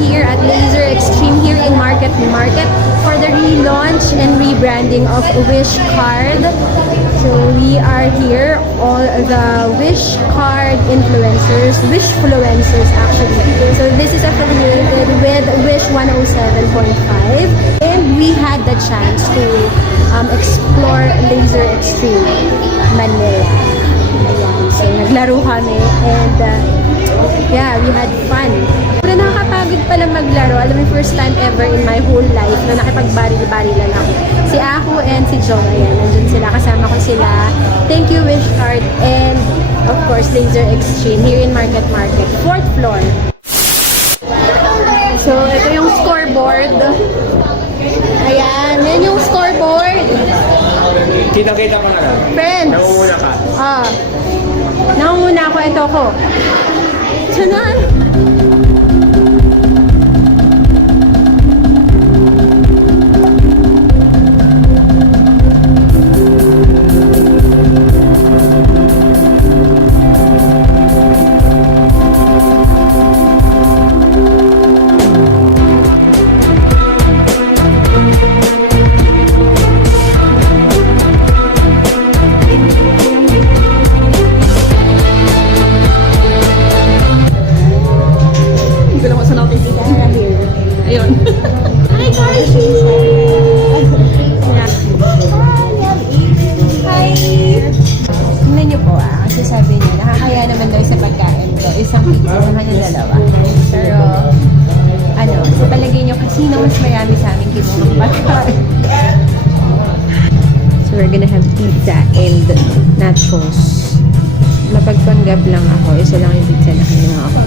here at LazerXtreme here in Market for the relaunch and rebranding of Wish Card. So we are here, all the Wish Card influencers, Wishfluencers actually. So this is affiliated with Wish 107.5, and we had the chance to explore LazerXtreme Manila. Ayan. So naglaro kami and yeah, we had fun. Pero nakakapagod pala maglaro. Alam mo, first time ever in my whole life na nakipagbaril-barilan ako. Si Ako and si Joe, ayan, nandun sila. Kasama ko sila. Thank you, Wish Card. And, of course, LazerXtreme here in Market. 4th floor. So, ito yung scoreboard. Ayan, yan yung scoreboard. Kita-kita ko na lang. Friends. Nangunguna ka. Nangunguna ako. Ito ko. Tunan! Isang pizza sa kanya dalawa. Pero, ano, sa palagay nyo, kasi mas marami sa amin kinuha pagkain. So, we're gonna have pizza and nachos. Mapagpanggap lang ako. Isa lang yung pizza na kinuha ako.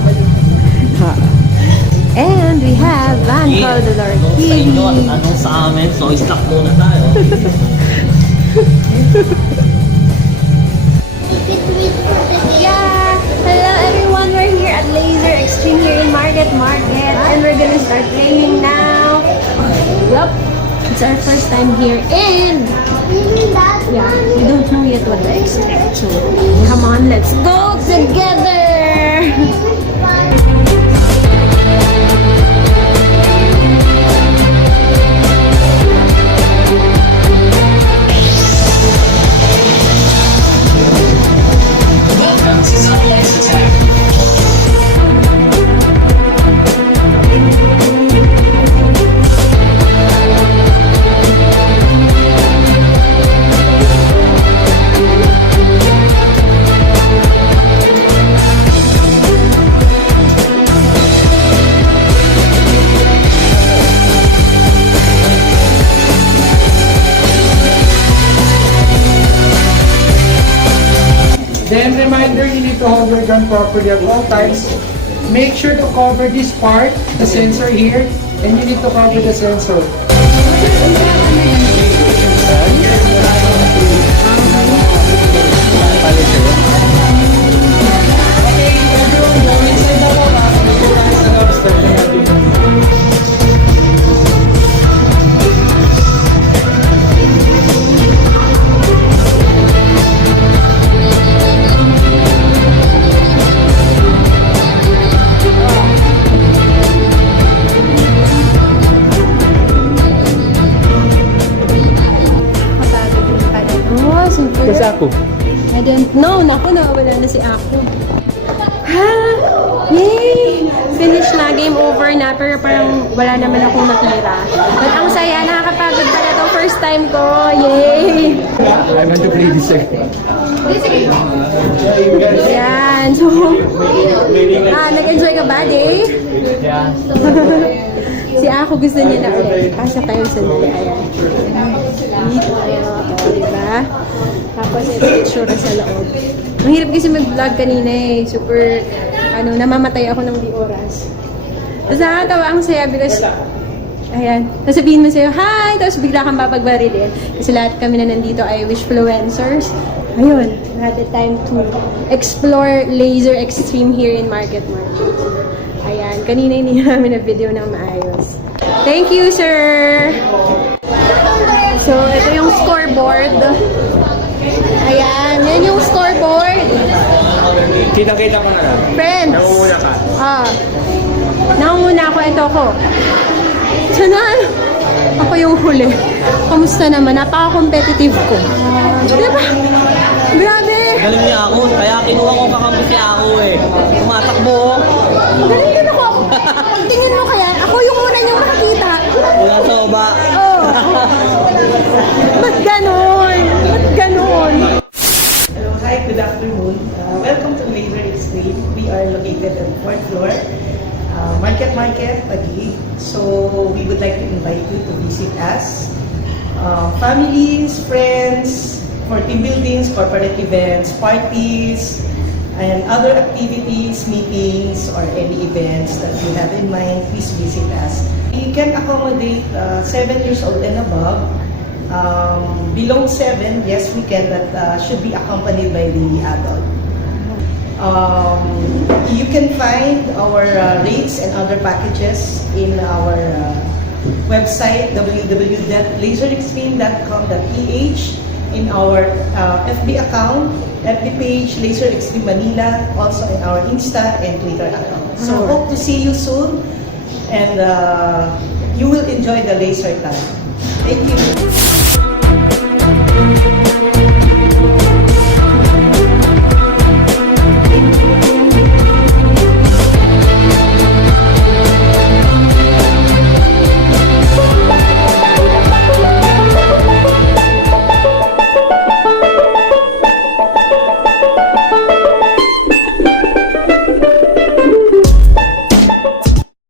And we have Van Caldelar Kiwi. Anong sa amin? So, stop muna tayo. Yeah! Hello everyone! We're here at LazerXtreme here in Market. And we're gonna start playing now. Yup! It's our first time here and yeah, we don't know yet what to expect. So, come on, let's go together! Then reminder, you need to hold your gun properly at all times. Make sure to cover this part, the sensor here, and you need to cover the sensor. Kasi ako. I don't know. Naku, nawala na si Ako. Ha! Yay! Finish na. Game over na. Pero parang wala naman akong natira. But ang saya. Nakakapagod pala itong first time ko. Yay! I want to play this second. Yan. So, nag-enjoy ka ba, Dave? Yeah. Si Ako gusto niya na ulit. Pasok tayo sa dali. Ayan. Dito. O, diba? Tapos ito itsura sa loob. Ang hirap kasi mag-vlog kanina eh. Super, namamatay ako ng di oras. Tapos nakakatawa ang saya because, ayan, sasabihin mo sa'yo, hi! Tapos bigla kang papagbarilin. Kasi lahat kami na nandito ay Wishfluencers. Ayun, we had the time to explore LazerXtreme here in Market. Ayan, kanina hindi namin na video ng maayos. Thank you, sir! So, ito yung scoreboard. Ayan, yan yung scoreboard. Kita-kita ko na lang. Friends. Nangunguna ka. Nangunguna ako. ito ako. Sana, ako yung huli. Kamusta naman? Napaka-competitive ko. Diba? Grabe! Galing niya ako, kaya kinuha ko kakampi niya ako eh. Tumatakbo. Galing din ako. Pagtingin mo kaya, ako yung una niyong makakita. Wala sa oba. Oh. Ba't ganon? Ba't ganon? Hello, hi, good afternoon. Welcome to LazerXtreme. We are located on 4th floor, Market, Taguig. So we would like to invite you to visit us. Families, friends, for team buildings, corporate events, parties, and other activities, meetings, or any events that you have in mind, please visit us. We can accommodate 7 years old and above. Below 7, yes, we can, but should be accompanied by the adult. You can find our rates and other packages in our website www.lazerextreme.com.ph, in our FB account, FB page, LazerXtreme Manila, also in our Insta and Twitter account. So hope to see you soon, and you will enjoy the laser time. Thank you.